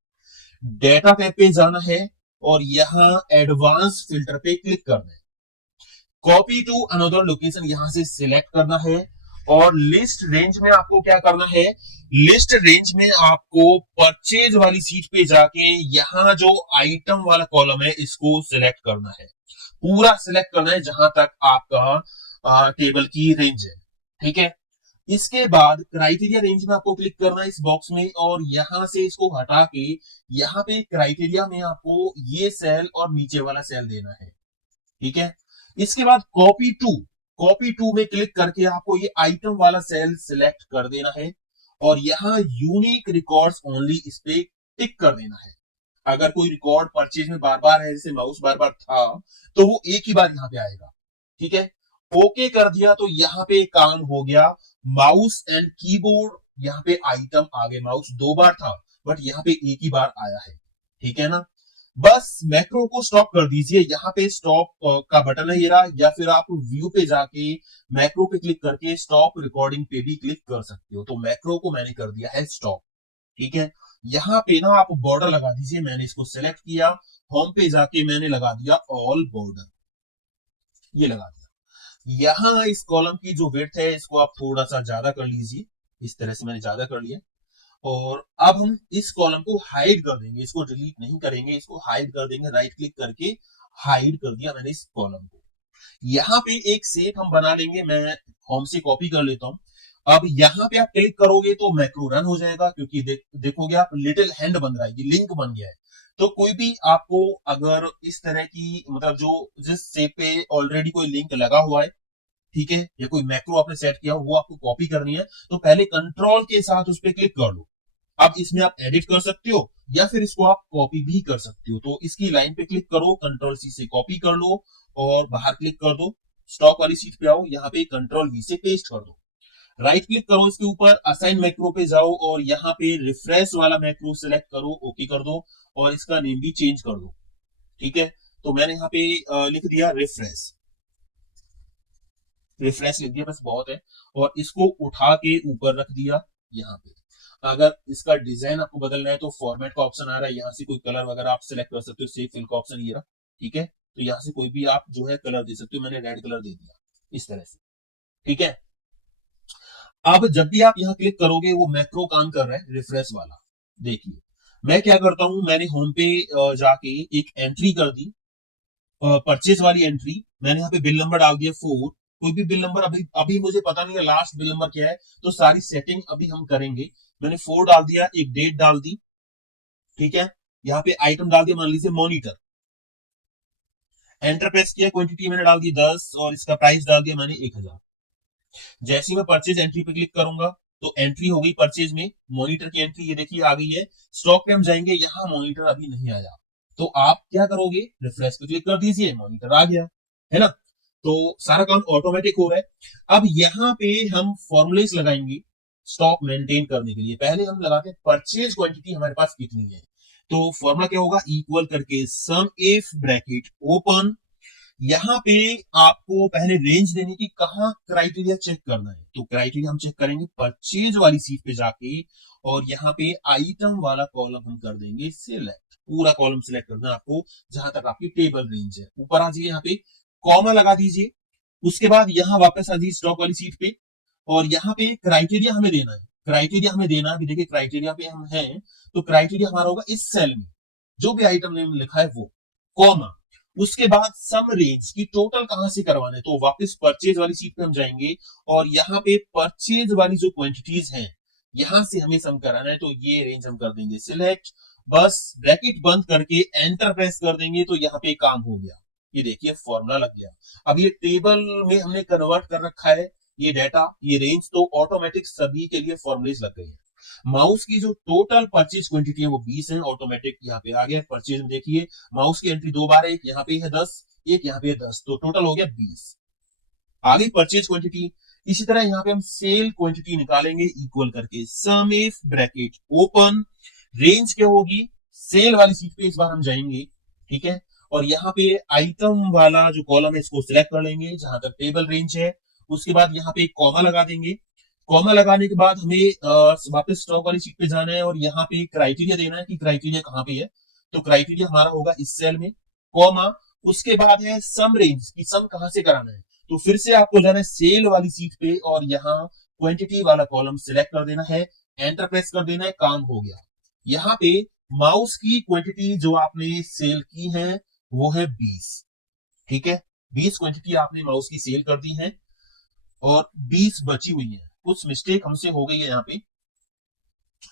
डेटा टैब पे जाना है और यहां एडवांस फिल्टर पे क्लिक करना है। कॉपी टू अनदर लोकेशन यहां से सिलेक्ट करना है, और लिस्ट रेंज में आपको क्या करना है, लिस्ट रेंज में आपको परचेज वाली सीट पे जाके यहां जो आइटम वाला कॉलम है इसको सिलेक्ट करना है, पूरा सिलेक्ट करना है जहां तक आपका टेबल की रेंज है। ठीक है, इसके बाद क्राइटेरिया रेंज में आपको क्लिक करना है इस बॉक्स में, और यहां से इसको हटा के यहां पे क्राइटेरिया में आपको ये सेल और नीचे वाला सेल देना है। ठीक है, इसके बाद कॉपी टू में क्लिक करके आपको ये आइटम वाला सेल सिलेक्ट कर देना है, और यहां यूनिक रिकॉर्ड्स ओनली इस पे टिक कर देना है। अगर कोई रिकॉर्ड परचेज में बार बार है, जैसे माउस बार बार था, तो वो एक ही बार यहां पे आएगा। ठीक है, ओके कर दिया तो यहां पे काम हो गया। माउस एंड कीबोर्ड, यहां पे आइटम आ गए। माउस दो बार था, बट यहां पे एक ही बार आया है। ठीक है ना, बस मैक्रो को स्टॉप कर दीजिए। यहाँ पे स्टॉप का बटन है ये रहा, या फिर आप व्यू पे जाके मैक्रो पे क्लिक करके स्टॉप रिकॉर्डिंग पे भी क्लिक कर सकते हो। तो मैक्रो को मैंने कर दिया है स्टॉप। ठीक है, यहाँ पे ना आप बॉर्डर लगा दीजिए। मैंने इसको सेलेक्ट किया, होम पे जाके मैंने लगा दिया ऑल बॉर्डर, ये लगा दिया। यहाँ इस कॉलम की जो विड्थ है इसको आप थोड़ा सा ज्यादा कर लीजिए, इस तरह से मैंने ज्यादा कर लिया। और अब हम इस कॉलम को हाइड कर देंगे, इसको डिलीट नहीं करेंगे, इसको हाइड कर देंगे। राइट क्लिक करके हाइड कर दिया मैंने इस कॉलम को। यहाँ पे एक शेप हम बना लेंगे, मैं होम से कॉपी कर लेता हूं। अब यहाँ पे आप क्लिक करोगे तो मैक्रो रन हो जाएगा, क्योंकि देखोगे आप लिटिल हैंड बन रहा है, ये लिंक बन गया है। तो कोई भी आपको अगर इस तरह की, मतलब जो जिस शेप पे ऑलरेडी कोई लिंक लगा हुआ है, ठीक है, या कोई मैक्रो आपने सेट किया हो, वो आपको कॉपी करनी है, तो पहले कंट्रोल के साथ उस पर क्लिक कर लो। अब इसमें आप एडिट कर सकते हो, या फिर इसको आप कॉपी भी कर सकते हो। तो इसकी लाइन पे क्लिक करो, कंट्रोल सी से कॉपी कर लो और बाहर क्लिक कर दो। स्टॉक वाली सीट पे आओ, यहाँ पे कंट्रोल वी से पेस्ट कर दो। राइट क्लिक करो इसके ऊपर, असाइन मैक्रो पे जाओ और यहाँ पे रिफ्रेश वाला मैक्रो सिलेक्ट करो, ओके कर दो, और इसका नेम भी चेंज कर दो। ठीक है, तो मैंने यहाँ पे लिख दिया रिफ्रेश। रिफ्रेश लिख दिया, बस बहुत है। और इसको उठा के ऊपर रख दिया यहाँ पे। अगर इसका डिजाइन आपको बदलना है तो फॉर्मेट का ऑप्शन आ रहा है, यहाँ से कोई कलर वगैरह आप सिलेक्ट कर सकते हो। सेव फिल का ऑप्शन ये रहा, ठीक है, तो यहाँ से कोई भी आप जो है कलर दे सकते हो। मैंने रेड कलर दे दिया इस तरह से। ठीक है, अब जब भी आप यहाँ क्लिक करोगे वो मैक्रो काम कर रहा है, रिफ्रेश वाला। देखिए मैं क्या करता हूं, मैंने होम पे जाके एक एंट्री कर दी, परचेज वाली एंट्री। मैंने यहाँ पे बिल नंबर डाल दिया 4। कोई भी बिल नंबर, अभी अभी मुझे पता नहीं है लास्ट बिल नंबर क्या है, तो सारी सेटिंग अभी हम करेंगे। मैंने 4 डाल दिया, एक डेट डाल दी। ठीक है, यहाँ पे आइटम डाल दिया, मान लीजिए मॉनिटर। एंटर प्रेस किया, क्वांटिटी मैंने डाल दी 10 और इसका प्राइस डाल दिया मैंने 1000। जैसे ही मैं परचेज एंट्री पे क्लिक करूंगा तो एंट्री हो गई परचेज में, मॉनिटर की एंट्री ये देखिए आ गई है। स्टॉक पे हम जाएंगे, यहाँ मॉनिटर अभी नहीं आया, तो आप क्या करोगे, रिफ्रेश पे क्लिक कर दीजिए, मॉनिटर आ गया है ना। तो सारा काम ऑटोमेटिक हो रहा है। अब यहाँ पे हम फॉर्मुलेस लगाएंगे स्टॉक मेंटेन करने के लिए। पहले हम लगाते हैं परचेज क्वांटिटी हमारे पास कितनी है। तो फॉर्मूला क्या होगा, इक्वल करके सम इफ ब्रैकेट ओपन, यहाँ पे आपको पहले रेंज देने की कहाँ क्राइटेरिया चेक करना है, तो क्राइटेरिया हम चेक करेंगे परचेज वाली सीट पे जाके, और यहाँ पे आइटम वाला कॉलम हम कर देंगे सिलेक्ट, पूरा कॉलम सिलेक्ट करना है आपको जहां तक आपकी टेबल रेंज है। ऊपर आ जाइए, यहाँ पे कॉमा लगा दीजिए, उसके बाद यहाँ वापस आ जाइए स्टॉक वाली सीट पे, और यहाँ पे क्राइटेरिया हमें देना है, क्राइटेरिया हमें देना है, देखिए क्राइटेरिया पे हम हैं, तो क्राइटेरिया हमारा होगा इस सेल में जो भी आइटम नेम लिखा है वो, कॉमा, उसके बाद सम रेंज की टोटल कहां से करवाना है, तो वापस परचेज वाली सीट पे हम जाएंगे, और यहाँ पे परचेज वाली जो क्वांटिटीज हैं यहां से हमें सम कराना है, तो ये रेंज हम कर देंगे सिलेक्ट, बस ब्रैकेट बंद करके एंटर प्रेस कर देंगे, तो यहाँ पे काम हो गया। ये देखिए फॉर्मूला लग गया। अब ये टेबल में हमने कन्वर्ट कर रखा है ये डाटा, ये रेंज, तो ऑटोमेटिक सभी के लिए फॉर्मुलेज लग गए हैं। माउस की जो टोटल परचेज क्वांटिटी है वो 20 है, ऑटोमेटिक यहाँ पे आ गया। परचेज में देखिए माउस की एंट्री 2 बार है, एक यहाँ पे है 10, एक यहाँ पे है 10, तो टोटल हो गया 20। आ गई परचेज क्वांटिटी। इसी तरह यहाँ पे हम सेल क्वांटिटी निकालेंगे, इक्वल करके सम इफ ब्रैकेट ओपन, रेंज क्या होगी, सेल वाली सीट पे इस बार हम जाएंगे, ठीक है, और यहाँ पे आइटम वाला जो कॉलम है इसको सिलेक्ट कर लेंगे जहां तक टेबल रेंज है, उसके बाद यहाँ पे एक कॉमा लगा देंगे, कॉमा लगाने के बाद हमें वापस स्टॉक वाली सीट पे जाना है, और यहाँ पे क्राइटेरिया देना है कि क्राइटेरिया कहाँ पे है, तो क्राइटेरिया हमारा होगा इस सेल में, कॉमा, उसके बाद है सम रेंज की सम कहां से कराना है, तो फिर से आपको जाना है सेल वाली सीट पे, और यहाँ क्वांटिटी वाला कॉलम सिलेक्ट कर देना है, एंटर प्रेस कर देना है, काम हो गया। यहाँ पे माउस की क्वांटिटी जो आपने सेल की है वो है 20, ठीक है, 20 क्वांटिटी आपने माउस की सेल कर दी है, और 20 बची हुई है, कुछ मिस्टेक हमसे हो गई है यहाँ पे,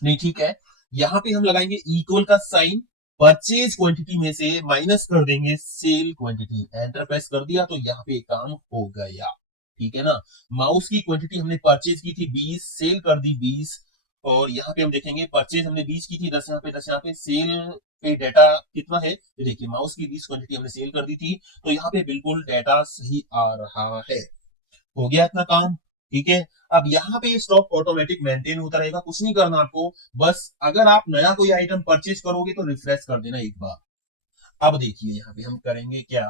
नहीं ठीक है, यहाँ पे हम लगाएंगे इक्वल का साइन, परचेज क्वांटिटी में से माइनस कर देंगे सेल क्वांटिटी, एंटर प्रेस कर दिया, तो यहाँ पे काम हो गया, ठीक है ना। माउस की क्वांटिटी हमने परचेज की थी 20, सेल कर दी 20, और यहाँ पे हम देखेंगे परचेज हमने 20 की थी, 10 यहाँ पे, 10 यहाँ पे, सेल पे डाटा कितना है, ये देखिए माउस की 20 क्वांटिटी हमने सेल कर दी थी, तो यहाँ पे बिल्कुल डाटा सही आ रहा है। हो गया इतना काम, ठीक है। अब यहाँ पे स्टॉक ऑटोमेटिक मेंटेन होता रहेगा, कुछ नहीं करना आपको, बस अगर आप नया कोई आइटम परचेज करोगे तो रिफ्रेश कर देना एक बार। अब देखिए यहाँ पे हम करेंगे क्या,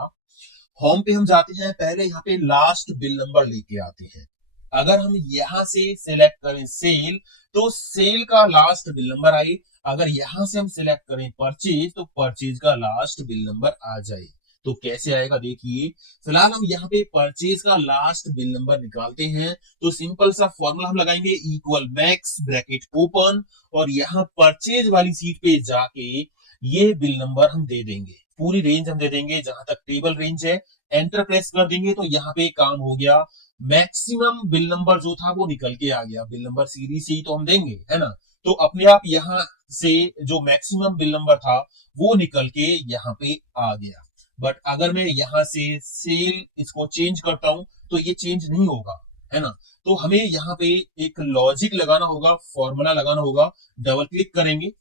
होम पे हम जाते हैं, पहले यहाँ पे लास्ट बिल नंबर लेके आते हैं। अगर हम यहां से सिलेक्ट करें सेल, तो सेल का लास्ट बिल नंबर आए, अगर यहां से हम सिलेक्ट करें परचेज, तो परचेज का लास्ट बिल नंबर आ जाए। तो कैसे आएगा देखिए, फिलहाल हम यहाँ पे परचेज का लास्ट बिल नंबर निकालते हैं, तो सिंपल सा फॉर्मूला हम लगाएंगे, इक्वल मैक्स ब्रैकेट ओपन, और यहाँ परचेज वाली सीट पे जाके ये बिल नंबर हम दे देंगे, पूरी रेंज हम दे देंगे जहां तक टेबल रेंज है, एंटर प्रेस कर देंगे, तो यहाँ पे काम हो गया। मैक्सिमम बिल नंबर जो था वो निकल के आ गया, बिल नंबर सीरीज से ही तो हम देंगे, है ना, तो अपने आप यहाँ से जो मैक्सिमम बिल नंबर था वो निकल के यहाँ पे आ गया। बट अगर मैं यहाँ से सेल इसको चेंज करता हूं तो ये चेंज नहीं होगा, है ना, तो हमें यहाँ पे एक लॉजिक लगाना होगा, फॉर्मूला लगाना होगा, डबल क्लिक करेंगे,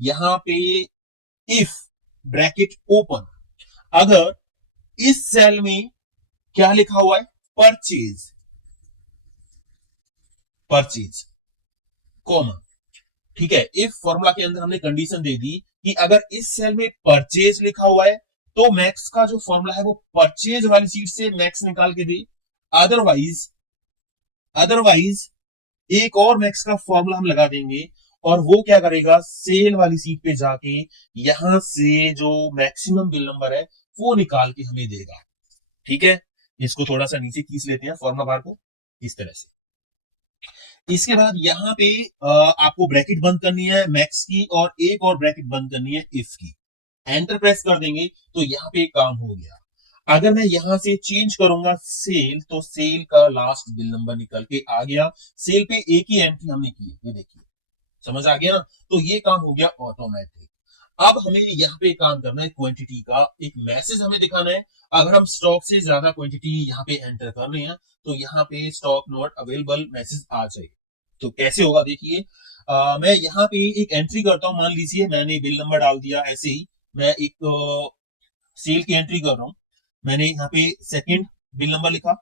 यहाँ पे इफ ब्रैकेट ओपन, अगर इस सेल में क्या लिखा हुआ है, परचेज, परचेज, कॉमा, ठीक है, इफ फॉर्मूला के अंदर हमने कंडीशन दे दी कि अगर इस सेल में परचेज लिखा हुआ है तो मैक्स का जो फॉर्मूला है वो परचेज वाली सीट से मैक्स निकाल के दे, अदरवाइज अदरवाइज एक और मैक्स का फॉर्मूला हम लगा देंगे, और वो क्या करेगा, सेल वाली सीट पे जाके यहां से जो मैक्सिमम बिल नंबर है वो निकाल के हमें देगा, ठीक है। इसको थोड़ा सा नीचे खींच लेते हैं फॉर्मूला बार को, इस तरह से। इसके बाद यहाँ पे आपको ब्रैकेट बंद करनी है मैक्स की, और एक और ब्रैकेट बंद करनी है इफ की, एंटर प्रेस कर देंगे, तो यहाँ पे काम हो गया। अगर मैं यहां से चेंज करूंगा सेल, तो सेल का लास्ट बिल नंबर निकल के आ गया, सेल पे एक ही एंट्री हमने की, ये देखिए, समझ आ गया ना, तो ये काम हो गया ऑटोमेटिक। अब हमें यहाँ पे काम करना है क्वांटिटी का, एक मैसेज हमें दिखाना है, अगर हम स्टॉक से ज्यादा क्वांटिटी यहाँ पे एंटर कर रहे हैं तो यहाँ पे स्टॉक नॉट अवेलेबल मैसेज आ जाएगा। तो कैसे होगा देखिए, मैं यहाँ पे एक एंट्री करता हूँ, मान लीजिए मैंने बिल नंबर डाल दिया, ऐसे ही मैं एक सेल की एंट्री कर रहा हूँ, मैंने यहाँ पे सेकंड बिल नंबर लिखा,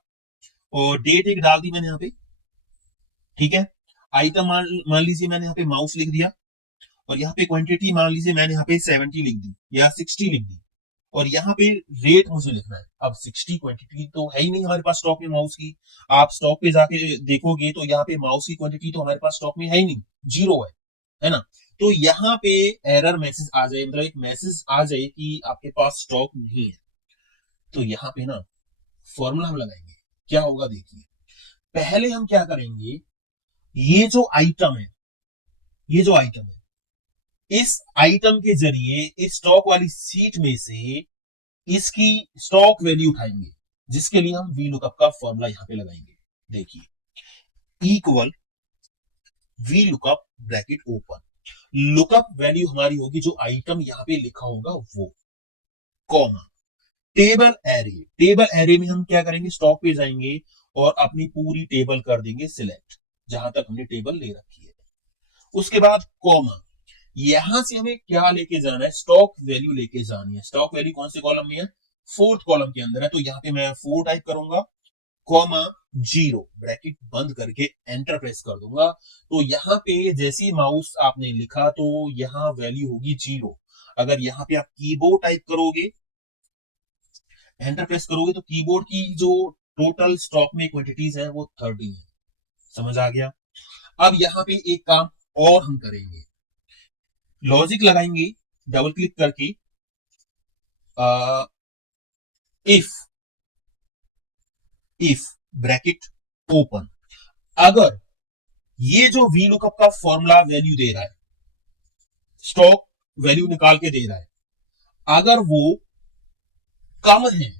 और डेट एक डाल दी मैंने यहाँ पे, ठीक है। आइटम मान लीजिए मैंने यहाँ पे माउस लिख दिया, और यहाँ पे क्वांटिटी मान लीजिए मैंने यहाँ पे 70 लिख दी या 60 लिख दी, और यहाँ पे रेट मुझे लिखना है। अब 60 क्वांटिटी तो है ही नहीं हमारे पास स्टॉक में माउस की। आप स्टॉक पे जाके देखोगे तो यहाँ पे माउस की क्वांटिटी तो हमारे पास स्टॉक में है ही नहीं, जीरो है ना। तो यहाँ पे एरर मैसेज आ जाए, मतलब एक मैसेज आ जाए कि आपके पास स्टॉक नहीं है, तो यहाँ पे ना फॉर्मूला हम लगाएंगे। क्या होगा देखिए, पहले हम क्या करेंगे, ये जो आइटम है, ये जो आइटम है, इस आइटम के जरिए इस स्टॉक वाली सीट में से इसकी स्टॉक वैल्यू उठाएंगे, जिसके लिए हम वी लुकअप का फॉर्मूला यहां पे लगाएंगे। देखिए, equal V lookup bracket open, lookup value हमारी होगी जो आइटम यहां पे लिखा होगा वो, comma table array. Table array में हम क्या करेंगे, स्टॉक पे जाएंगे और अपनी पूरी टेबल कर देंगे सिलेक्ट, जहां तक हमने टेबल ले रखी है। उसके बाद कॉमा, यहां से हमें क्या लेके जाना है, स्टॉक वैल्यू लेके जानी है। स्टॉक वैल्यू कौन से कॉलम में है, फोर्थ कॉलम के अंदर है, तो यहां पे मैं 4 टाइप करूंगा, कॉमा 0 ब्रैकेट बंद करके एंटर प्रेस कर दूंगा। तो यहां पे जैसे माउस आपने लिखा तो यहां वैल्यू होगी 0। अगर यहां पे आप कीबोर्ड टाइप करोगे, एंटर प्रेस करोगे, तो कीबोर्ड की जो टोटल स्टॉक में क्वांटिटीज है वो 30 है। समझ आ गया। अब यहां पे एक काम और हम करेंगे, लॉजिक लगाएंगे डबल क्लिक करके, इफ ब्रैकेट ओपन, अगर ये जो वी लुकअप का फॉर्मूला वैल्यू दे रहा है, स्टॉक वैल्यू निकाल के दे रहा है, अगर वो कम है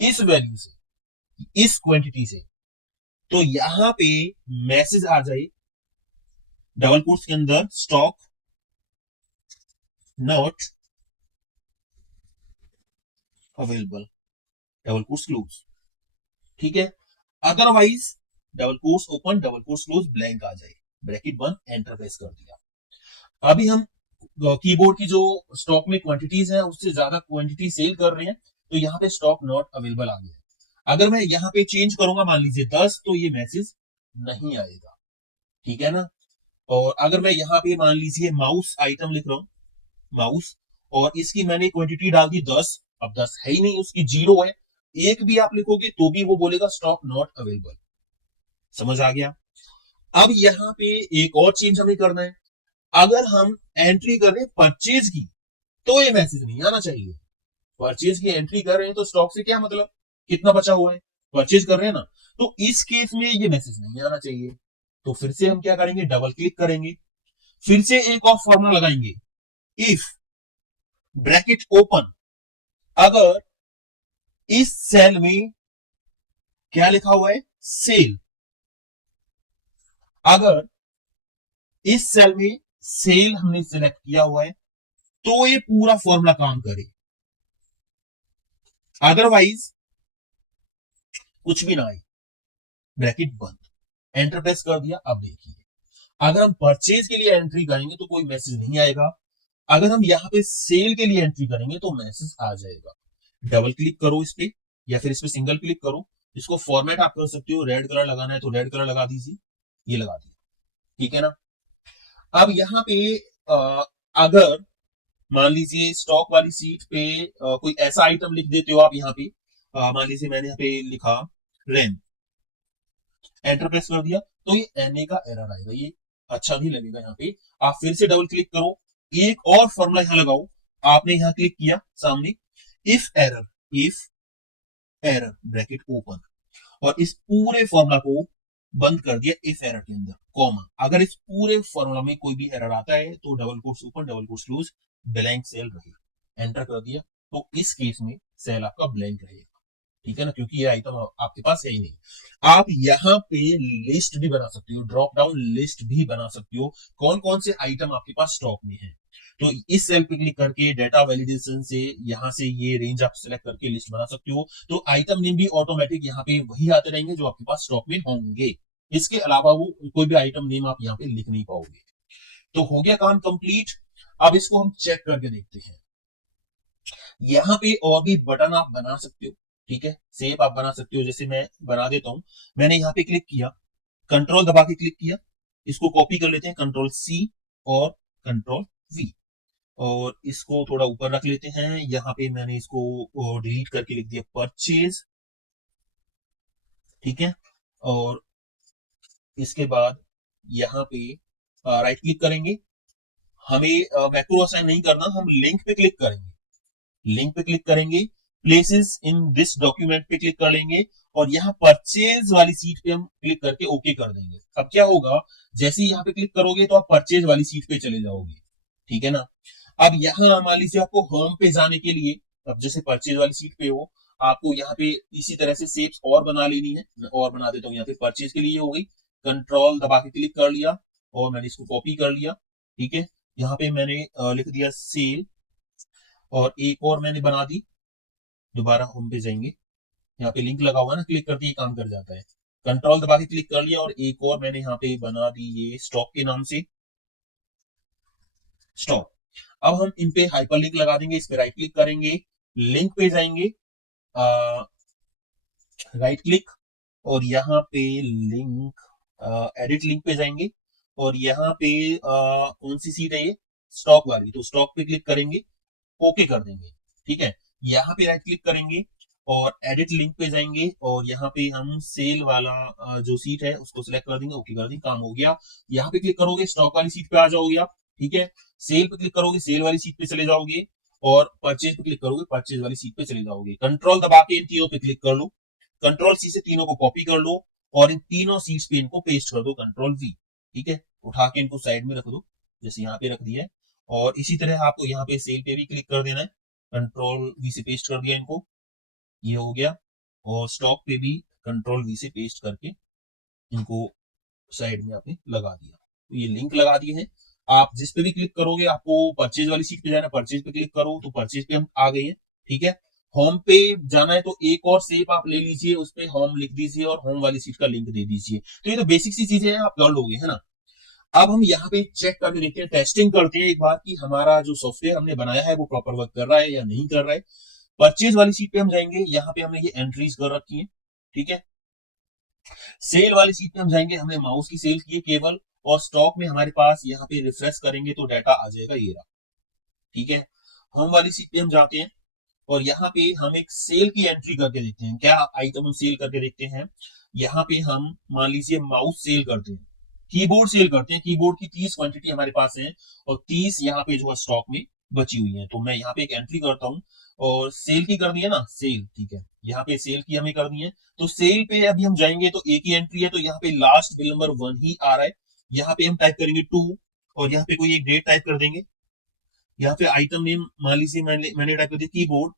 इस वैल्यू से, इस क्वांटिटी से, तो यहां पे मैसेज आ जाए डबल कोट्स के अंदर, stock not available, double quotes close. ठीक है। Otherwise double quotes open, double quotes close, blank आ जाए, ब्रैकेट बंद, एंटर प्रेस कर दिया। अभी हम कीबोर्ड की जो स्टॉक में क्वांटिटीज है उससे ज्यादा क्वांटिटी सेल कर रहे हैं, तो यहाँ पे स्टॉक नॉट अवेलेबल आ गया है। अगर मैं यहाँ पे चेंज करूंगा मान लीजिए 10, तो ये मैसेज नहीं आएगा। ठीक है ना। और अगर मैं यहाँ पे मान लीजिए माउस आइटम लिख रहा हूं, माउस, और इसकी मैंने क्वांटिटी डाल दी 10, अब 10 है ही नहीं, उसकी 0 है, एक भी आप लिखोगे तो भी वो बोलेगा स्टॉक नॉट अवेलेबल। समझ आ गया। अब यहाँ पे एक और चेंज हमें करना है, अगर हम एंट्री कर रहे हैं परचेज की, तो ये मैसेज नहीं आना चाहिए। परचेज की एंट्री कर रहे हैं तो स्टॉक से क्या मतलब, कितना बचा हुआ है, परचेज कर रहे हैं ना, तो इस केस में ये मैसेज नहीं आना चाहिए। तो फिर से हम क्या करेंगे, डबल क्लिक करेंगे, फिर से एक और फॉर्मूला लगाएंगे, इफ ब्रैकेट ओपन, अगर इस सेल में क्या लिखा हुआ है, सेल, अगर इस सेल में सेल हमने सिलेक्ट किया हुआ है तो ये पूरा फॉर्मूला काम करे, अदरवाइज कुछ भी ना आए, ब्रैकेट बंद, एंटर प्रेस कर दिया। अब देखिए, अगर हम परचेज के लिए एंट्री करेंगे तो कोई मैसेज नहीं आएगा, अगर हम यहां पे सेल के लिए एंट्री करेंगे तो मैसेज आ जाएगा। डबल क्लिक करो इस पे, या फिर इस पे सिंगल क्लिक करो, इसको फॉर्मेट आप कर सकते हो, रेड कलर लगाना है तो रेड कलर लगा दीजिए, ये लगा दिया। ठीक है ना। अब यहाँ पे अगर मान लीजिए स्टॉक वाली सीट पे कोई ऐसा आइटम लिख देते हो आप, यहाँ पे मान लीजिए मैंने यहाँ पे लिखा रैम, एंटर प्रेस कर दिया, तो ये एनए का एरर आएगा, ये अच्छा नहीं लगेगा। यहाँ पे आप फिर से डबल क्लिक करो, एक और फॉर्मूला यहां लगाओ, आपने यहां क्लिक किया सामने, इफ एरर ब्रैकेट ओपन, और इस पूरे फॉर्मूला को बंद कर दिया इफ एरर के अंदर, कॉमा, अगर इस पूरे फॉर्मूला में कोई भी एरर आता है तो double quotes open, double quotes close, blank cell रहेगा, एंटर कर दिया, तो इस केस में सेल आपका ब्लैंक रहेगा। ठीक है ना, क्योंकि ये आइटम आपके पास है ही नहीं। आप यहाँ पे लिस्ट भी बना सकते हो, ड्रॉप डाउन लिस्ट भी बना सकते हो, कौन कौन से आइटम आपके पास स्टॉक में है। तो इस सेल पे क्लिक करके डेटा वैलिडेशन से यहां से ये रेंज आप सिलेक्ट करके लिस्ट बना सकते हो, तो आइटम नेम भी ऑटोमेटिक यहाँ पे वही आते रहेंगे जो आपके पास स्टॉक में होंगे। इसके अलावा वो कोई भी आइटम नेम आप यहाँ पे लिख नहीं पाओगे। तो हो गया काम कंप्लीट। अब इसको हम चेक करके देखते हैं। यहाँ पे और भी बटन आप बना सकते हो, ठीक है, सेव आप बना सकते हो, जैसे मैं बना देता हूं। मैंने यहाँ पे क्लिक किया, कंट्रोल दबा के क्लिक किया, इसको कॉपी कर लेते हैं, कंट्रोल सी और कंट्रोल वी, और इसको थोड़ा ऊपर रख लेते हैं। यहाँ पे मैंने इसको डिलीट करके लिख दिया परचेज, ठीक है। और इसके बाद यहाँ पे राइट क्लिक करेंगे, हमें मैक्रो असाइन नहीं करना, हम लिंक पे क्लिक करेंगे, लिंक पे क्लिक करेंगे, प्लेसेस इन दिस डॉक्यूमेंट पे क्लिक कर लेंगे, और यहाँ परचेज वाली सीट पे हम क्लिक करके ओके कर देंगे। अब क्या होगा, जैसे ही यहाँ पे क्लिक करोगे तो आप परचेज वाली सीट पे चले जाओगे, ठीक है ना। अब यहाँ मान लीजिए आपको होम पे जाने के लिए, अब जैसे परचेज वाली सीट पे हो, आपको यहाँ पे इसी तरह से शेप्स और बना लेनी है। मैं और बना देता हूँ, यहाँ पे परचेज के लिए हो गई, कंट्रोल दबा के क्लिक कर लिया और मैंने इसको कॉपी कर लिया, ठीक है। यहाँ पे मैंने लिख दिया सेल, और एक और मैंने बना दी, दोबारा होम पे जाएंगे, यहाँ पे लिंक लगा हुआ है ना, क्लिक करके ये काम कर जाता है। कंट्रोल दबा के क्लिक कर लिया, और एक और मैंने यहाँ पे बना दी ये स्टॉक के नाम से, स्टॉक। अब हम इन पे हाइपरलिंक लगा देंगे, इस पे राइट क्लिक करेंगे, लिंक पे जाएंगे, राइट क्लिक, और यहाँ पे लिंक, एडिट लिंक पे जाएंगे, और यहाँ पे कौन सी सीट है ये, स्टॉक वाली, तो स्टॉक पे क्लिक करेंगे, ओके कर देंगे, ठीक है। यहाँ पे राइट क्लिक करेंगे और एडिट लिंक पे जाएंगे, और यहाँ पे हम सेल वाला जो सीट है उसको सिलेक्ट कर देंगे, ओके कर देंगे, काम हो गया। यहाँ पे क्लिक करोगे, स्टॉक वाली सीट पे आ जाओगे आप, ठीक है। सेल पे क्लिक करोगे, सेल वाली सीट पे चले जाओगे, और परचेज पे क्लिक करोगे, परचेज वाली सीट पे चले जाओगे। कंट्रोल दबा के इन तीनों पे क्लिक कर लो, कंट्रोल सी से तीनों को कॉपी कर लो, और इन तीनों सीट्स पे इनको पेस्ट कर दो, कंट्रोल वी, ठीक है। उठा के इनको साइड में रख दो, जैसे यहाँ पे रख दिया है। और इसी तरह आपको यहाँ पे सेल पे भी क्लिक कर देना है, कंट्रोल वी से पेस्ट कर दिया इनको, ये हो गया। और स्टॉक पे भी कंट्रोल वी से पेस्ट करके इनको साइड में आपने लगा दिया, तो ये लिंक लगा दिए हैं। आप जिस पे भी क्लिक करोगे, आपको परचेज वाली सीट पे जाना है, परचेज पे क्लिक करो तो परचेज पे हम आ गए हैं, ठीक है। होम पे जाना है तो एक और शेप आप ले लीजिए, उस पे होम लिख दीजिए और होम वाली सीट का लिंक दे दीजिए। तो ये तो बेसिक सी चीजें हैं, आप कर लोगे, है ना। अब हम यहाँ पे चेक करके देखते हैं, टेस्टिंग करते हैं एक बार कि हमारा जो सॉफ्टवेयर हमने बनाया है वो प्रॉपर वर्क कर रहा है या नहीं कर रहा है। परचेज वाली सीट पे हम जाएंगे, यहाँ पे हमने ये एंट्रीज कर रखी है, ठीक है। सेल वाली सीट पे हम जाएंगे, हमने माउस की सेल की है केवल, और स्टॉक में हमारे पास यहाँ पे रिफ्रेश करेंगे तो डाटा आ जाएगा ये रहा, ठीक है। होम वाली सीट पे हम जाते हैं, और यहाँ पे हम एक सेल की एंट्री करके देखते हैं, क्या आइटम हम सेल करके देखते हैं। यहाँ पे हम मान लीजिए माउस सेल करते हैं, कीबोर्ड सेल करते हैं, कीबोर्ड की 30 क्वांटिटी हमारे पास है, और 30 यहाँ पे जो है स्टॉक में बची हुई है। तो मैं यहाँ पे एक एंट्री करता हूँ, और सेल की करनी है ना, सेल, ठीक है। यहाँ पे सेल की हमें करनी है, तो सेल पे अभी हम जाएंगे तो एक ही एंट्री है, तो यहाँ पे लास्ट बिल नंबर 1 ही आ रहा है। यहाँ पे हम टाइप करेंगे 2, और यहाँ पे कोई एक डेट टाइप कर देंगे। यहाँ पे आइटम नेम मान लीजिए मैंने टाइप कर दिया कीबोर्ड,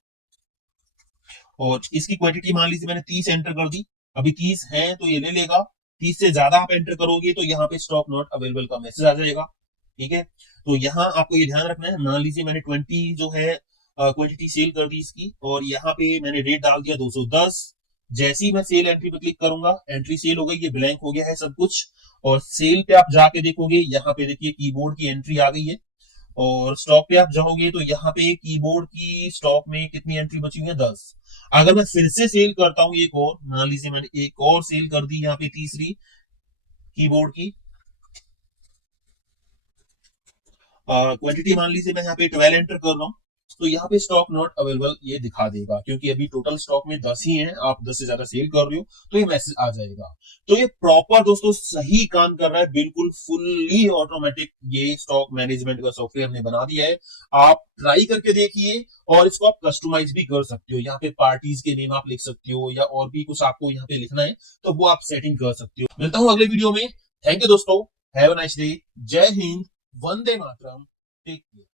और इसकी क्वांटिटी मान लीजिए मैंने 30 एंटर कर दी, अभी 30 है तो ये ले लेगा। 30 से ज्यादा आप एंटर करोगे तो यहाँ पे स्टॉक नॉट अवेलेबल का मैसेज आ जाएगा, ठीक है। तो यहाँ आपको ये ध्यान रखना है, मान लीजिए मैंने 20 जो है क्वांटिटी सेल कर दी इसकी, और यहाँ पे मैंने रेट डाल दिया 210। जैसे ही मैं सेल एंट्री पे क्लिक करूंगा, एंट्री सेल हो गई, ये ब्लैंक हो गया है सब कुछ। और सेल पे आप जाके देखोगे, यहाँ पे देखिए कीबोर्ड की एंट्री आ गई है, और स्टॉक पे आप जाओगे तो यहाँ पे कीबोर्ड की स्टॉक में कितनी एंट्री बची हुई है, 10। अगर मैं फिर से सेल करता हूं एक और, मान लीजिए मैंने एक और सेल कर दी यहाँ पे तीसरी कीबोर्ड की क्वांटिटी, मान लीजिए मैं यहाँ पे 12 एंटर कर रहा हूँ, तो यहाँ पे स्टॉक नॉट अवेलेबल ये दिखा देगा, क्योंकि अभी टोटल स्टॉक में 10 ही है, आप 10 से ज्यादा सेल कर रहे हो तो ये मैसेज आ जाएगा। तो ये प्रॉपर दोस्तों सही काम कर रहा है, बिल्कुल फुल्ली ऑटोमेटिक ये स्टॉक मैनेजमेंट का सॉफ्टवेयर हमने बना दिया है। आप ट्राई करके देखिए, और इसको आप कस्टमाइज भी कर सकते हो, यहाँ पे पार्टीज के नेम आप लिख सकते हो, या और भी कुछ आपको यहाँ पे लिखना है तो वो आप सेटिंग कर सकते हो। मिलता हूँ अगले वीडियो में, थैंक यू दोस्तों, हैव अ नाइस डे, जय हिंद, वंदे मातरम, टेक केयर।